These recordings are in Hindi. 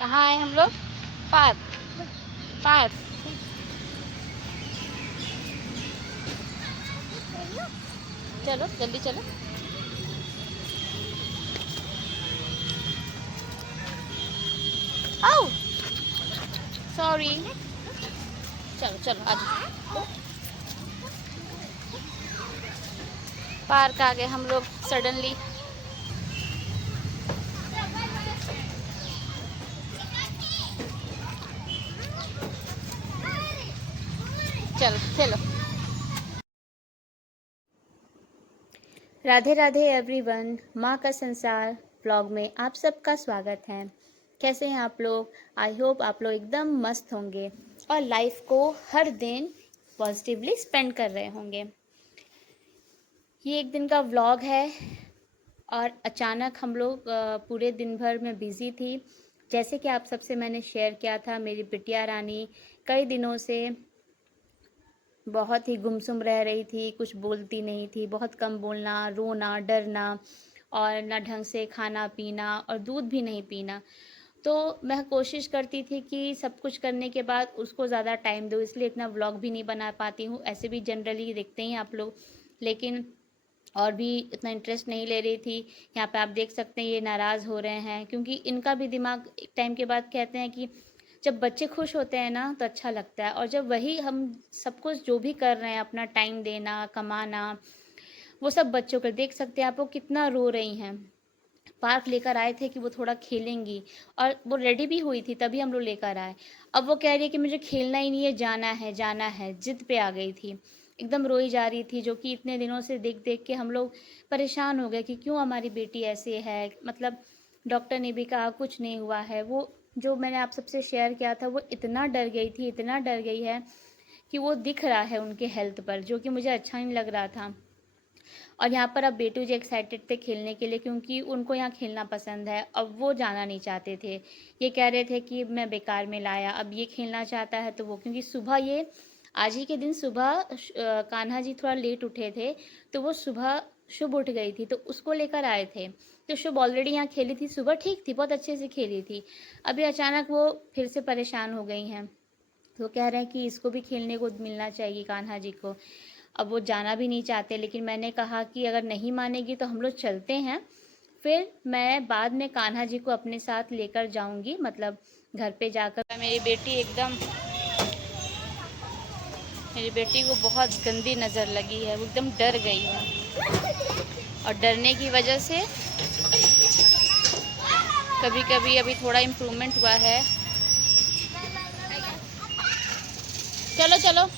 कहाँ आए हम लोग? पार्क। पार्क। चलो जल्दी चलो। आओ। सॉरी। चलो चलो आज पार्क आ गए हम लोग सडनली। चलो चलो। राधे राधे एवरीवन, माँ का संसार व्लॉग में आप सबका स्वागत है। कैसे हैं आप लोग? आई होप आप लोग एकदम मस्त होंगे और लाइफ को हर दिन पॉजिटिवली स्पेंड कर रहे होंगे। ये एक दिन का व्लॉग है और अचानक हम लोग पूरे दिन भर में बिज़ी थी। जैसे कि आप सबसे मैंने शेयर किया था, मेरी बिटिया रानी कई दिनों से बहुत ही गुमसुम रह रही थी, कुछ बोलती नहीं थी, बहुत कम बोलना, रोना, डरना और ना ढंग से खाना पीना और दूध भी नहीं पीना। तो मैं कोशिश करती थी कि सब कुछ करने के बाद उसको ज़्यादा टाइम दूँ, इसलिए इतना व्लॉग भी नहीं बना पाती हूँ। ऐसे भी जनरली देखते ही आप लोग, लेकिन और भी इतना इंटरेस्ट नहीं ले रही थी। यहाँ पे आप देख सकते हैं ये नाराज़ हो रहे हैं क्योंकि इनका भी दिमाग एक टाइम के बाद कहते हैं कि जब बच्चे खुश होते हैं ना तो अच्छा लगता है, और जब वही हम सब कुछ जो भी कर रहे हैं, अपना टाइम देना, कमाना, वो सब बच्चों को देख सकते हैं आप वो कितना रो रही हैं। पार्क लेकर आए थे कि वो थोड़ा खेलेंगी और वो रेडी भी हुई थी तभी हम लोग लेकर आए। अब वो कह रही है कि मुझे खेलना ही नहीं है, जाना है जाना है, जिद पे आ गई थी, एकदम रोई जा रही थी। जो कि इतने दिनों से देख देख के हम लोग परेशान हो गए कि क्यों हमारी बेटी ऐसे है। मतलब डॉक्टर ने भी कहा कुछ नहीं हुआ है। वो जो मैंने आप सबसे शेयर किया था वो इतना डर गई थी, इतना डर गई है कि वो दिख रहा है उनके हेल्थ पर, जो कि मुझे अच्छा नहीं लग रहा था। और यहाँ पर अब बेटू जी एक्साइटेड थे खेलने के लिए क्योंकि उनको यहाँ खेलना पसंद है। अब वो जाना नहीं चाहते थे, ये कह रहे थे कि मैं बेकार में लाया, अब ये खेलना चाहता है तो वो, क्योंकि सुबह ये आज ही के दिन सुबह कान्हा जी थोड़ा लेट उठे थे तो वो सुबह शुभ उठ गई थी तो उसको लेकर आए थे। तो शुभ ऑलरेडी यहाँ खेली थी सुबह, ठीक थी, बहुत अच्छे से खेली थी। अभी अचानक वो फिर से परेशान हो गई हैं, तो कह रहे हैं कि इसको भी खेलने को मिलना चाहिए कान्हा जी को। अब वो जाना भी नहीं चाहते, लेकिन मैंने कहा कि अगर नहीं मानेगी तो हम लोग चलते हैं, फिर मैं बाद में कान्हा जी को अपने साथ लेकर जाऊंगी, मतलब घर पे जाकर। मेरी बेटी को बहुत गंदी नज़र लगी है, वो एकदम डर गई है और डरने की वजह से कभी कभी अभी थोड़ा इम्प्रूवमेंट हुआ है। चलो चलो।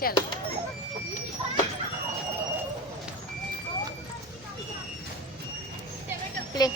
चलो प्ले।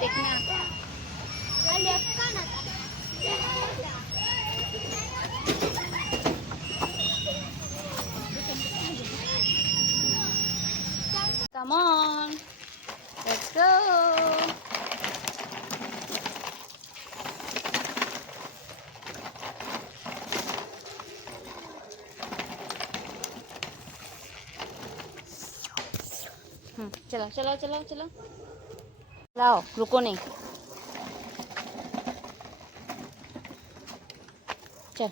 देखना। Come on, let's go. चलो चलो चलो चलो, लाओ, रुको नहीं। चल।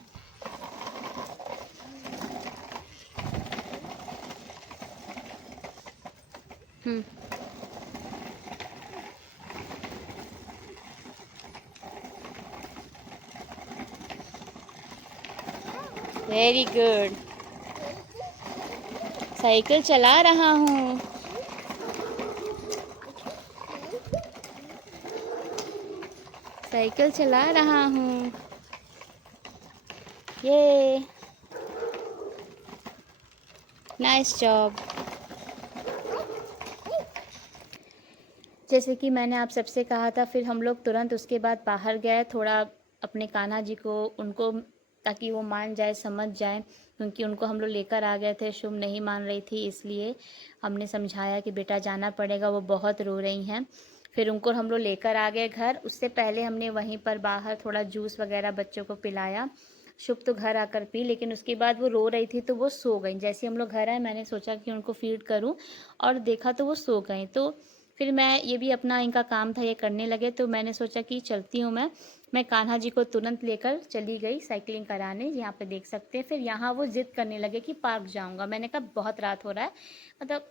हम्म। Very good. साइकिल चला रहा हूँ। साइकिल चला रहा हूँ। ये नाइस जॉब। जैसे कि मैंने आप सबसे कहा था, फिर हम लोग तुरंत उसके बाद बाहर गए थोड़ा अपने कान्हा जी को, उनको, ताकि वो मान जाए, समझ जाए, क्योंकि उनको हम लोग लेकर आ गए थे। शुभ नहीं मान रही थी, इसलिए हमने समझाया कि बेटा जाना पड़ेगा, वो बहुत रो रही हैं। फिर उनको हम लोग लेकर आ गए घर। उससे पहले हमने वहीं पर बाहर थोड़ा जूस वगैरह बच्चों को पिलाया। शुभ तो घर आकर पी, लेकिन उसके बाद वो रो रही थी तो वो सो गई। जैसे हम लोग घर आए, मैंने सोचा कि उनको फीड करूं और देखा तो वो सो गई। तो फिर मैं ये भी अपना इनका काम था, ये करने लगे, तो मैंने सोचा कि चलती हूँ मैं कान्हा जी को तुरंत लेकर चली गई साइकिलिंग कराने। यहाँ पे देख सकते हैं। फिर यहाँ वो ज़िद करने लगे कि पार्क जाऊँगा। मैंने कहा बहुत रात हो रहा है, मतलब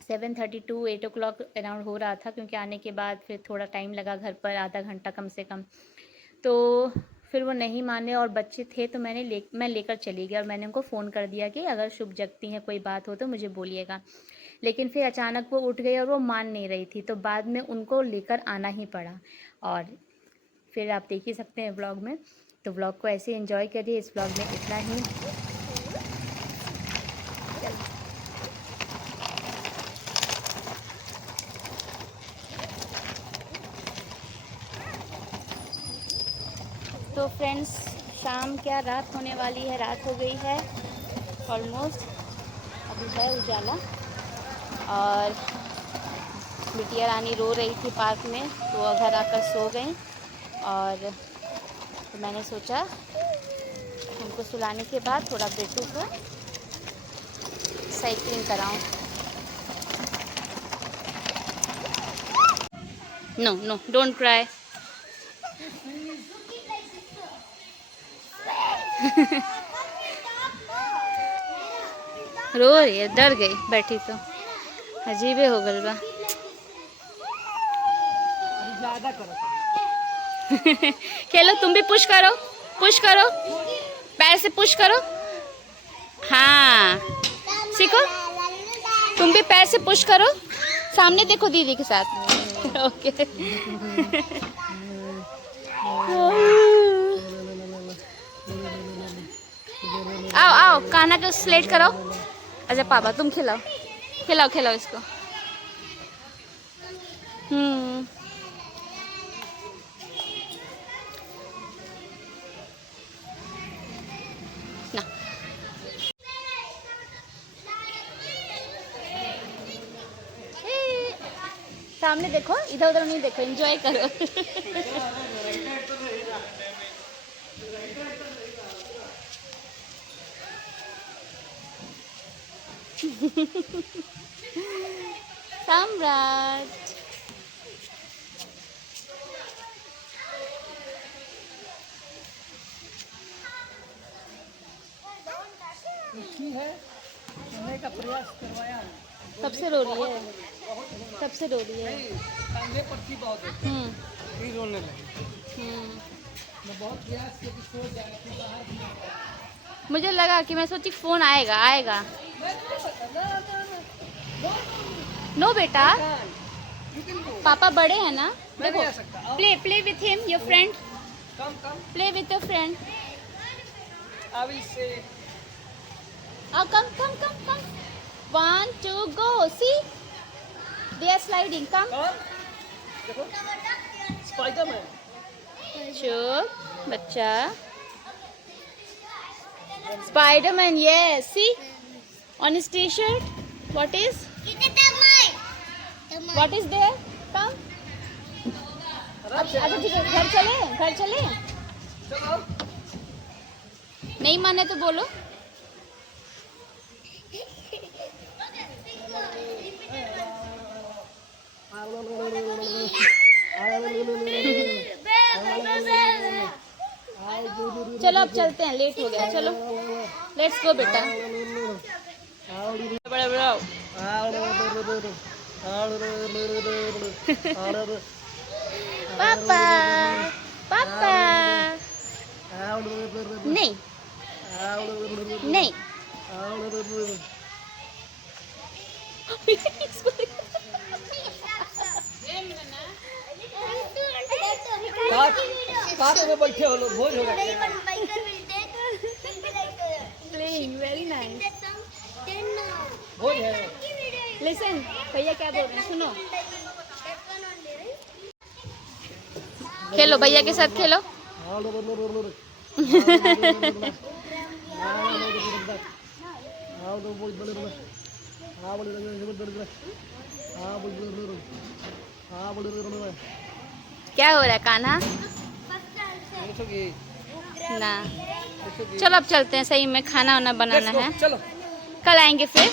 7:32 8 o'clock अराउंड हो रहा था, क्योंकि आने के बाद फिर थोड़ा टाइम लगा घर पर, आधा घंटा कम से कम। तो फिर वो नहीं माने और बच्चे थे, तो मैं लेकर चली गई और मैंने उनको फ़ोन कर दिया कि अगर शुभ जगती हैं, कोई बात हो तो मुझे बोलिएगा। लेकिन फिर अचानक वो उठ गई और वो मान नहीं रही थी, तो बाद में उनको लेकर आना ही पड़ा। और फिर आप देख ही सकते हैं व्लॉग में। तो व्लॉग को ऐसे एंजॉय करिए। इस व्लॉग में इतना ही। तो फ्रेंड्स, शाम क्या रात होने वाली है, रात हो गई है ऑलमोस्ट। अभी है उजाला। और बिटिया रानी रो रही थी पार्क में, तो वो घर आकर सो गई। और तो मैंने सोचा उनको सुलाने के बाद थोड़ा बेटू को साइकिलिंग कराऊं। No no, don't cry. रो रही है, डर गई बैठी तो। अजीबे हो गल बा। खेलो, तुम भी पुश करो, पुश करो, पैर से पुश करो। हाँ, सीखो, तुम भी पैर से पुश करो। सामने देखो दीदी के साथ। ओके। आओ आओ, कान्हा को स्लेट करो। अच्छा पापा तुम खिलाओ, खिलाओ खिलाओ इसको। ना, सामने देखो, इधर उधर नहीं देखो, एंजॉय करो। सम्राट। है सोने का प्रयास करवाया है। कब से रो रही है? कब से रो रही है? कंधे पर थी बहुत देर, फिर रोने लगी। मैं बहुत प्रयास किया कि सो जाए, फिर बाहर मुझे लगा कि मैं सोची फोन आएगा आएगा। नो बेटा, पापा बड़े हैं ना। देखो, play play with him, your friend, come come play with your friend. अभी से Oh, come, come, come, come. 1, 2, go. See? They are sliding. Come. कम देखो, स्पाइडरमैन। चुप, बच्चा। Spider-Man, yes. See? On his t-shirt. What is? What is there? Come. अच्छा ठीक है, घर चले, घर चले। चलो नहीं माने तो बोलो। चलो अब चलते हैं, लेट हो गया। चलो लेट्स गो बेटा। बड़ा बड़ा पापा, पापा नहीं, नहीं साथ में बैठे हो लोग, भोज होगा। Playing very nice. भोज है। लिसन, भैया क्या बोल रहे हैं, सुनो। खेलो भैया के साथ खेलो। क्या हो रहा है कान्हा? ना चलो अब चलते हैं, सही में खाना वाना बनाना है, चलो कल आएंगे फिर।